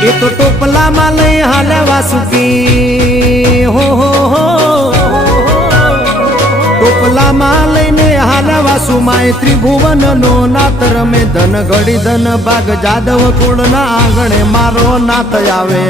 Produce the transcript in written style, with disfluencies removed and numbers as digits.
એ તો ટોપલામાં લઈ હાલે વાસુકી હો ટોપલામાં લઈને હાલે વાસુ માય ત્રિભુવન નો નાત રમે ધન ઘડી ધન ભાગ જાદવ કુળ ના આંગણે મારો નાત આવે